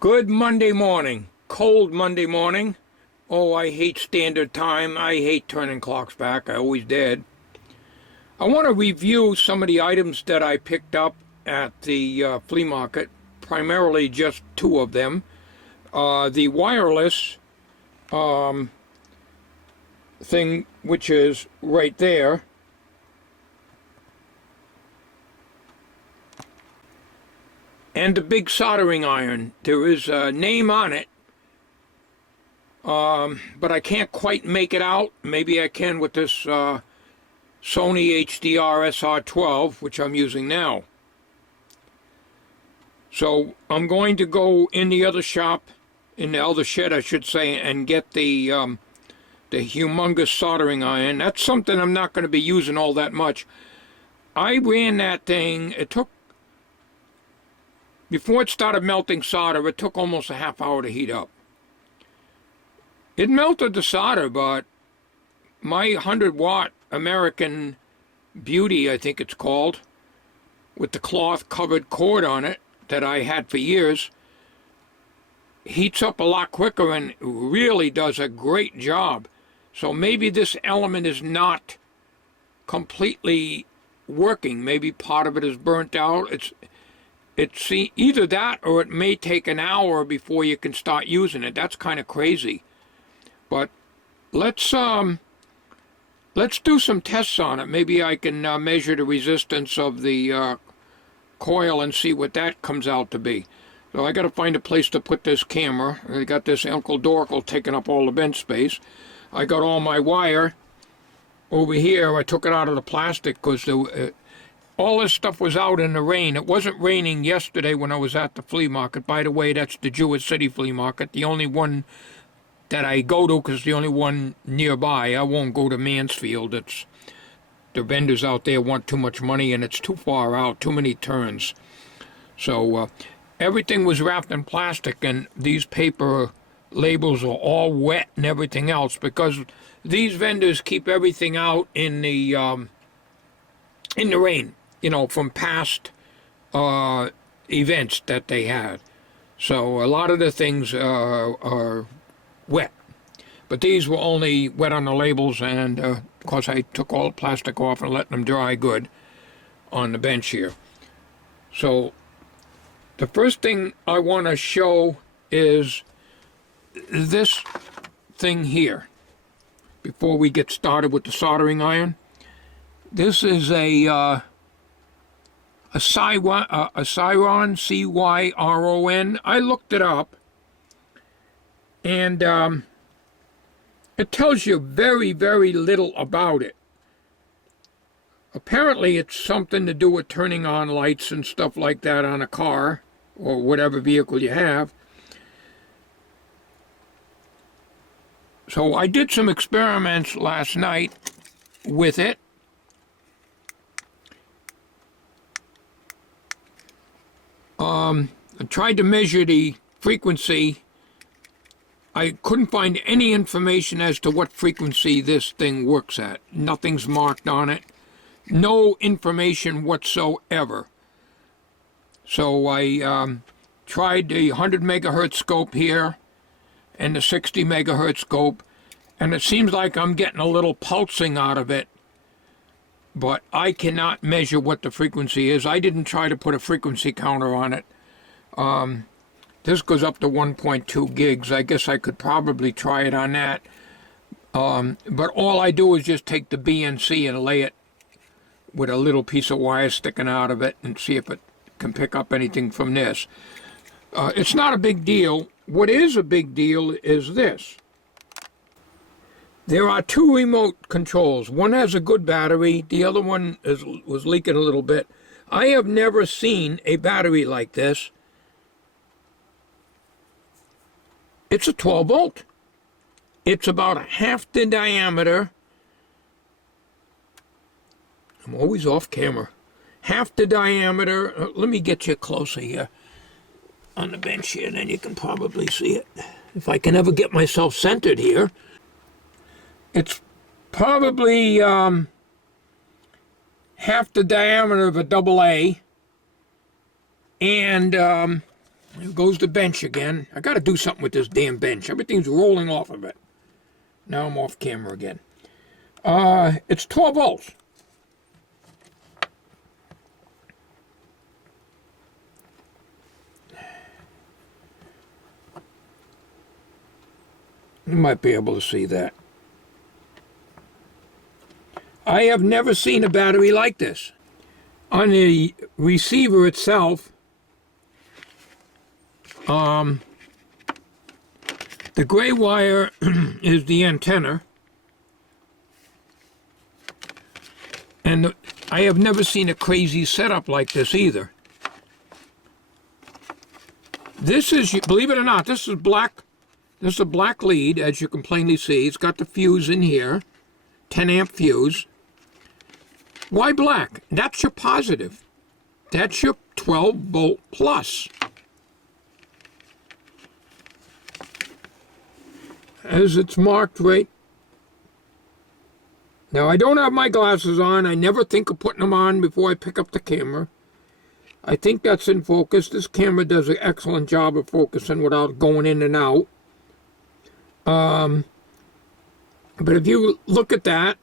Good Monday morning. Cold Monday morning. Oh, I hate standard time. I hate turning clocks back. I always did. I want to review some of the items that I picked up at the flea market, primarily just two of them. The wireless thing, which is right there, and the big soldering iron. There is a name on it, but I can't quite make it out. Maybe I can with this Sony HDR SR12, which I'm using now. So I'm going to go in the other shop, in the other shed I should say, and get the humongous soldering iron. That's something I'm not going to be using all that much. I ran that thing, it took, before it started melting solder, it took almost a half hour to heat up. It melted the solder, but my 100-watt American Beauty, I think it's called, with the cloth covered cord on it that I had for years, heats up a lot quicker and really does a great job. So maybe this element is not completely working. Maybe part of it is burnt out. It's either that or it may take an hour before you can start using it. That's kind of crazy. But let's do some tests on it. Maybe I can measure the resistance of the coil and see what that comes out to be. So I got to find a place to put this camera. I got this Uncle Dorkle taking up all the bench space. I got all my wire over here. I took it out of the plastic because all this stuff was out in the rain. It wasn't raining yesterday when I was at the flea market. By the way, that's the Jewish City Flea Market, the only one that I go to because it's the only one nearby. I won't go to Mansfield. The vendors out there want too much money and it's too far out, too many turns. So everything was wrapped in plastic, and these paper labels are all wet and everything else because these vendors keep everything out in the rain, you know, from past events that they had. So a lot of the things are wet, but these were only wet on the labels, and of course I took all the plastic off and let them dry good on the bench here. So the first thing I want to show is this thing here before we get started with the soldering iron. This is a Cyron, C-Y-R-O-N. I looked it up, and it tells you very, very little about it. Apparently it's something to do with turning on lights and stuff like that on a car or whatever vehicle you have. So I did some experiments last night with it. I tried to measure the frequency. I couldn't find any information as to what frequency this thing works at. Nothing's marked on it. No information whatsoever. So I tried the 100 megahertz scope here and the 60 megahertz scope, and it seems like I'm getting a little pulsing out of it, but I cannot measure what the frequency is. I didn't try to put a frequency counter on it. This goes up to 1.2 gigs. I guess I could probably try it on that. But all I do is just take the BNC and lay it with a little piece of wire sticking out of it and see if it can pick up anything from this. It's not a big deal. What is a big deal is this. There are two remote controls. One has a good battery. The other one was leaking a little bit. I have never seen a battery like this. It's a 12 volt. It's about half the diameter. I'm always off camera. Half the diameter. Let me get you closer here on the bench here, then you can probably see it. If I can ever get myself centered here. It's probably half the diameter of a AA, and There goes the bench again. I got to do something with this damn bench. Everything's rolling off of it. Now I'm off camera again. It's 12 volts. You might be able to see that. I have never seen a battery like this. On the receiver itself, the gray wire is the antenna. And I have never seen a crazy setup like this either. This is, believe it or not, this is black. This is a black lead, as you can plainly see. It's got the fuse in here, 10 amp fuse. Why black? That's your positive. That's your 12 volt plus. As it's marked right. Now I don't have my glasses on. I never think of putting them on before I pick up the camera. I think that's in focus. This camera does an excellent job of focusing without going in and out. But if you look at that,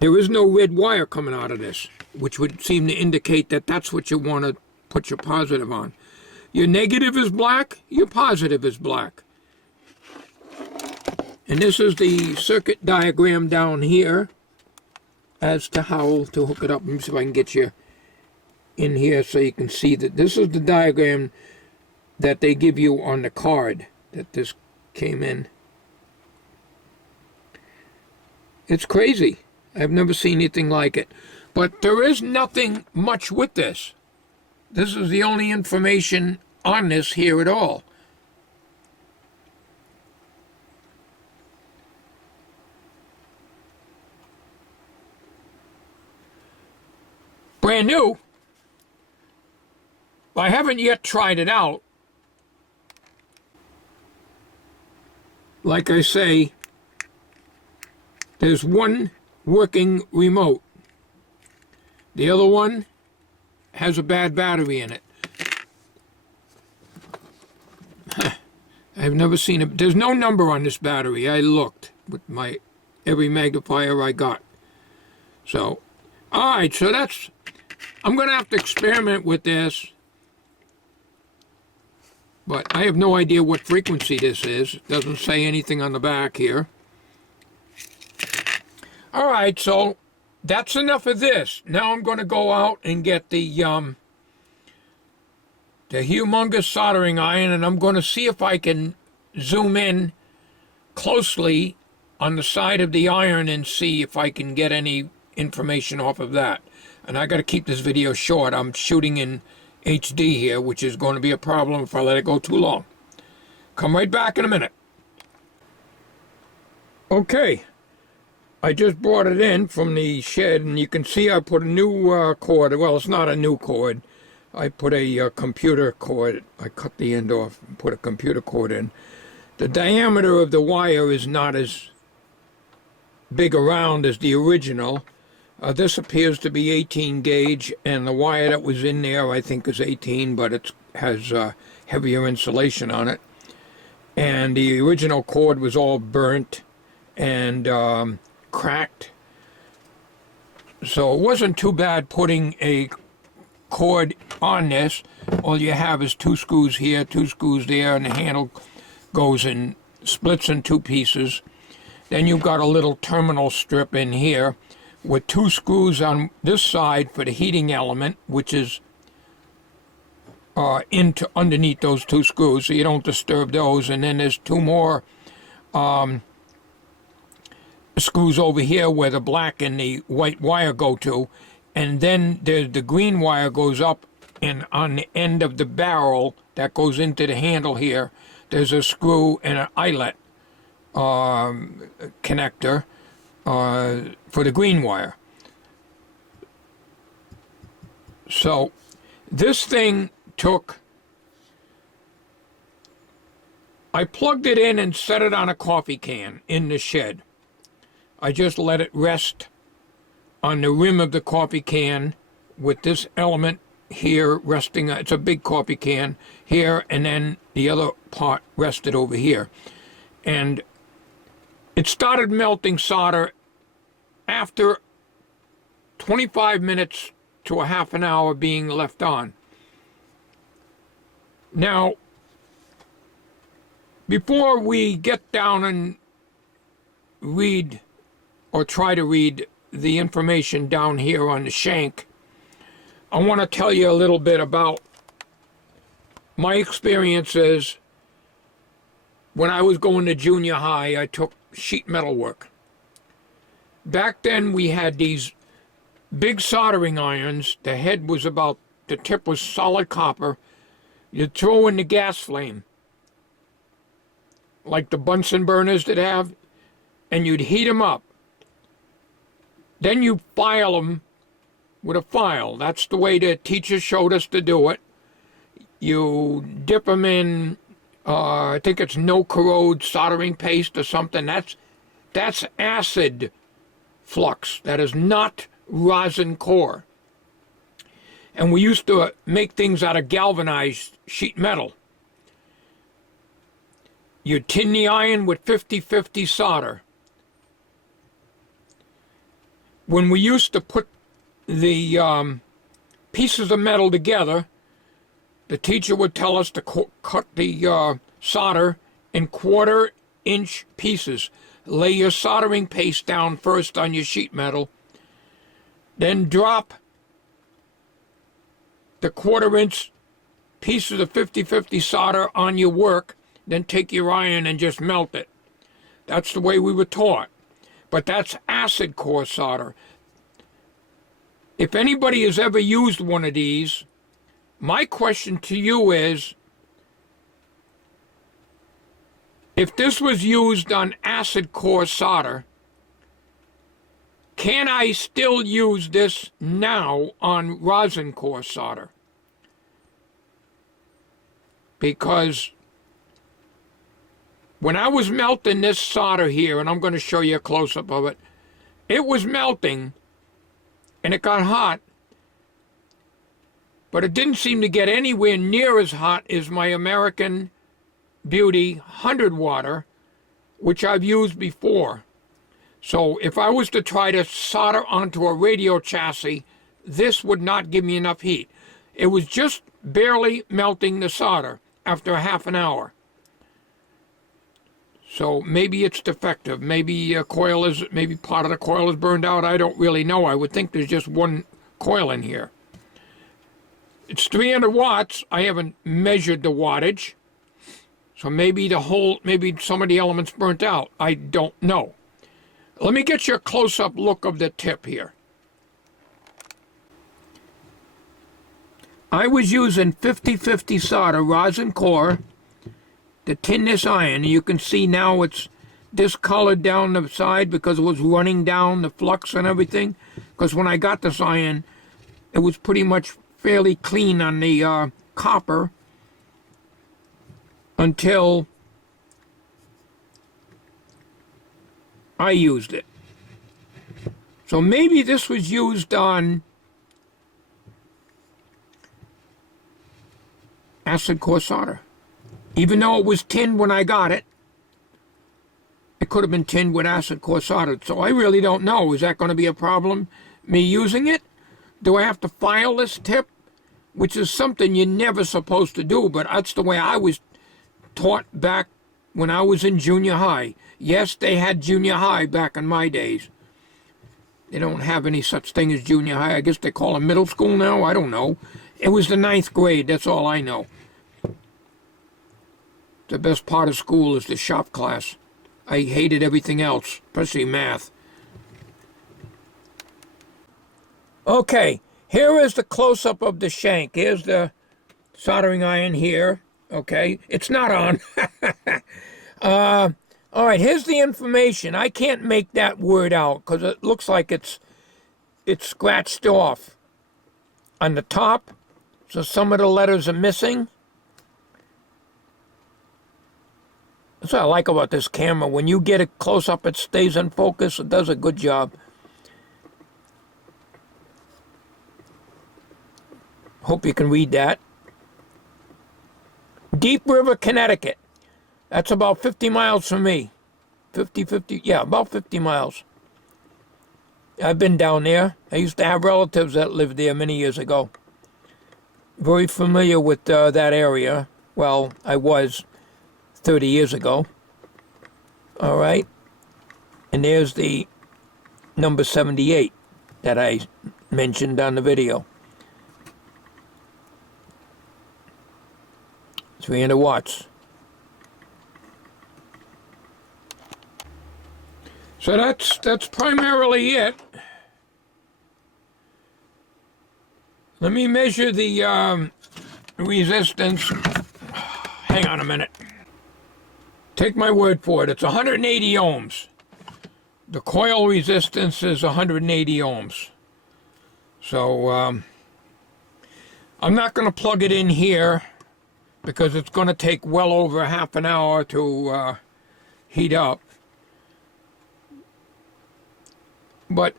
there is no red wire coming out of this, which would seem to indicate that that's what you want to put your positive on. Your negative is black, your positive is black. And this is the circuit diagram down here as to how to hook it up. Let me see if I can get you in here so you can see that this is the diagram that they give you on the card that this came in. It's crazy. I've never seen anything like it. But there is nothing much with this. This is the only information on this here at all. Brand new. I haven't yet tried it out. Like I say, there's one working remote. The other one has a bad battery in it. I've never seen it. There's no number on this battery. I looked with my every magnifier I got. So, all right, so that's, I'm going to have to experiment with this. But I have no idea what frequency this is. It doesn't say anything on the back here. All right, so that's enough of this. Now I'm going to go out and get the humongous soldering iron, and I'm going to see if I can zoom in closely on the side of the iron and see if I can get any information off of that. And I got to keep this video short. I'm shooting in HD here, which is going to be a problem if I let it go too long. Come right back in a minute. Okay, I just brought it in from the shed, and you can see I put a new cord. Well, it's not a new cord. I put a computer cord. I cut the end off and put a computer cord in. The diameter of the wire is not as big around as the original. This appears to be 18 gauge, and the wire that was in there I think is 18, but it has heavier insulation on it. And the original cord was all burnt and cracked. So it wasn't too bad putting a cord on this. All you have is 2 screws here, 2 screws there, and the handle goes in, splits in 2 pieces. Then you've got a little terminal strip in here with 2 screws on this side for the heating element, which is into underneath those 2 screws, so you don't disturb those. And then there's 2 more screws over here where the black and the white wire go to, and then there's the green wire goes up, and on the end of the barrel that goes into the handle here, there's a screw and an eyelet connector for the green wire. So this thing took, I plugged it in and set it on a coffee can in the shed. I just let it rest on the rim of the coffee can with this element here resting, it's a big coffee can here, and then the other part rested over here. And it started melting solder after 25 minutes to a half an hour being left on. Now, before we get down and read or try to read the information down here on the shank, I want to tell you a little bit about my experiences. When I was going to junior high, I took sheet metal work. Back then we had these big soldering irons. The head was about, the tip was solid copper. You'd throw in the gas flame, like the Bunsen burners that have, and you'd heat them up. Then you file them with a file. That's the way the teacher showed us to do it. You dip them in, I think it's no corrode soldering paste or something. That's acid flux. That is not rosin core. And we used to make things out of galvanized sheet metal. You tin the iron with 50-50 solder. When we used to put the pieces of metal together, the teacher would tell us to cut the solder in 1/4-inch pieces. Lay your soldering paste down first on your sheet metal, then drop the 1/4-inch pieces of 50-50 solder on your work, then take your iron and just melt it. That's the way we were taught. But that's acid core solder. If anybody has ever used one of these, my question to you is, if this was used on acid core solder, can I still use this now on rosin core solder? Because when I was melting this solder here, and I'm going to show you a close-up of it, it was melting and it got hot, but it didn't seem to get anywhere near as hot as my American Beauty 100 water, which I've used before. So if I was to try to solder onto a radio chassis, this would not give me enough heat. It was just barely melting the solder after a half an hour. So maybe it's defective. Maybe maybe part of the coil is burned out. I don't really know. I would think there's just one coil in here. It's 300 watts. I haven't measured the wattage. So maybe some of the elements burnt out. I don't know. Let me get you a close-up look of the tip here. I was using 50-50 solder rosin core to tin this iron. You can see now it's discolored down the side because it was running down the flux and everything. Because when I got this iron, it was pretty much fairly clean on the copper until I used it. So maybe this was used on acid core solder. Even though it was tinned when I got it, it could have been tinned with acid core solder. So I really don't know. Is that going to be a problem, me using it? Do I have to file this tip? Which is something you're never supposed to do, but that's the way I was taught back when I was in junior high. Yes, they had junior high back in my days. They don't have any such thing as junior high. I guess they call it middle school now. I don't know. It was the 9th grade. That's all I know. The best part of school is the shop class. I hated everything else, especially math. Okay, here is the close-up of the shank. Here's the soldering iron here. Okay, it's not on. All right, here's the information. I can't make that word out because it looks like it's scratched off on the top. So some of the letters are missing. That's what I like about this camera. When you get it close up, it stays in focus. It does a good job. Hope you can read that. Deep River, Connecticut. That's about 50 miles from me. 50, yeah, about 50 miles. I've been down there. I used to have relatives that lived there many years ago. Very familiar with that area. Well, I was 30 years ago. All right. And there's the number 78 that I mentioned on the video. 300 watts. So that's primarily it. Let me measure the resistance. Hang on a minute. Take my word for it. It's 180 ohms. The coil resistance is 180 ohms. So I'm not going to plug it in here because it's going to take well over half an hour to heat up. But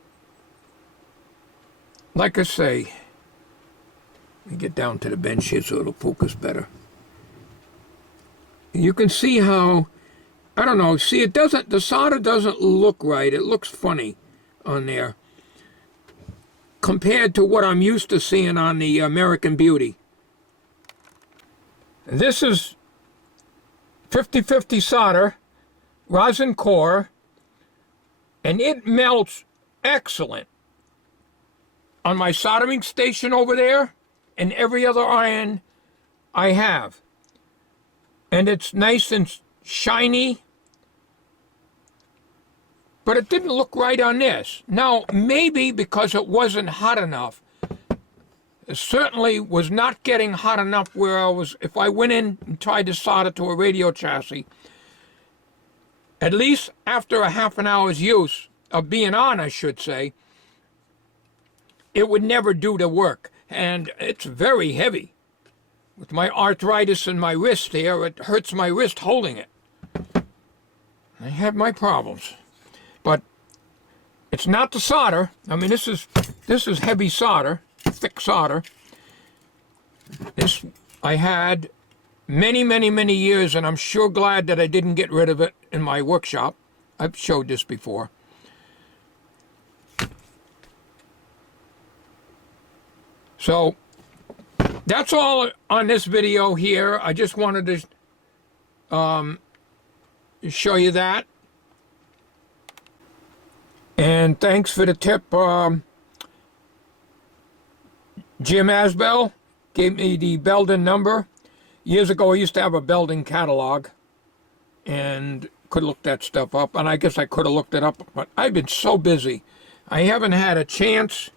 like I say, let me get down to the bench here so it'll focus better. You can see how, I don't know, see the solder doesn't look right. It looks funny on there compared to what I'm used to seeing on the American Beauty. This is 50/50 solder, rosin core, and it melts excellent on my soldering station over there and every other iron I have. And it's nice and shiny, but it didn't look right on this. Now, maybe because it wasn't hot enough. It certainly was not getting hot enough where if I went in and tried to solder to a radio chassis, at least after a half an hour's use of being on, I should say, it would never do the work. And it's very heavy. With my arthritis in my wrist here, it hurts my wrist holding it. I have my problems. But it's not the solder. I mean, this is heavy solder, thick solder. This I had many years, and I'm sure glad that I didn't get rid of it in my workshop. I've showed this before. So that's all on this video here. I just wanted to show you that. And thanks for the tip. Jim Asbell gave me the Belden number. Years ago, I used to have a Belden catalog and could look that stuff up. And I guess I could have looked it up, but I've been so busy. I haven't had a chance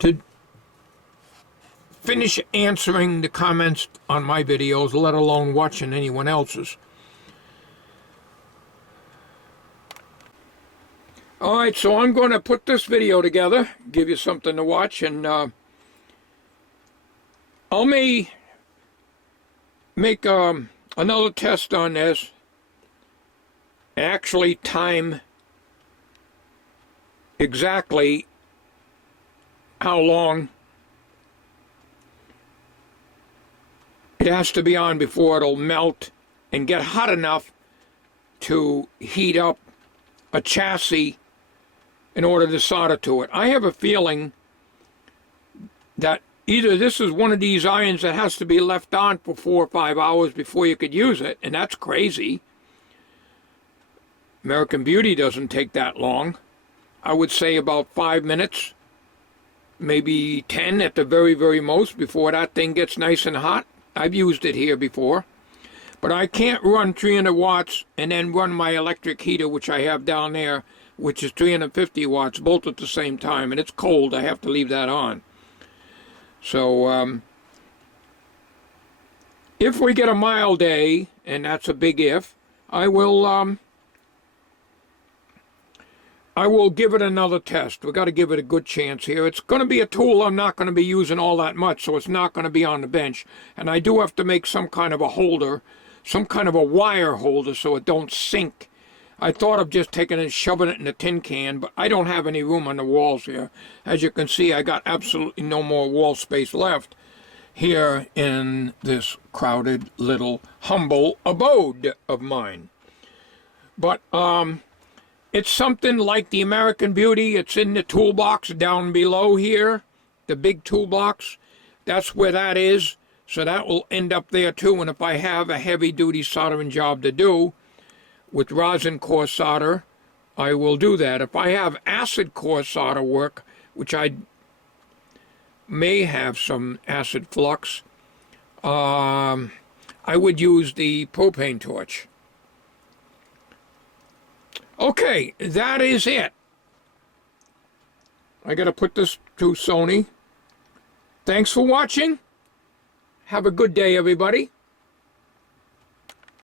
to finish answering the comments on my videos, let alone watching anyone else's. All right, so I'm going to put this video together, give you something to watch, and I'll make another test on this, actually time exactly how long it has to be on before it'll melt and get hot enough to heat up a chassis in order to solder to it. I have a feeling that either this is one of these irons that has to be left on for 4 or 5 hours before you could use it, and that's crazy. American Beauty doesn't take that long. I would say about 5 minutes, maybe 10 at the very most before that thing gets nice and hot. I've used it here before, but I can't run 300 watts and then run my electric heater, which I have down there, which is 350 watts, both at the same time, and it's cold. I have to leave that on. So if we get a mild day, and that's a big if, I will give it another test. We've got to give it a good chance here. It's going to be a tool I'm not going to be using all that much, so it's not going to be on the bench. And I do have to make some kind of a holder, some kind of a wire holder so it don't sink. I thought of just taking it and shoving it in a tin can, but I don't have any room on the walls here. As you can see, I got absolutely no more wall space left. here in this crowded little humble abode of mine. But it's something like the American Beauty. It's in the toolbox down below here, the big toolbox. That's where that is. So that will end up there too. And if I have a heavy-duty soldering job to do with rosin core solder, I will do that. If I have acid core solder work, which I may have some acid flux, I would use the propane torch. Okay, that is it. I got to put this to Sony. Thanks for watching. Have a good day, everybody.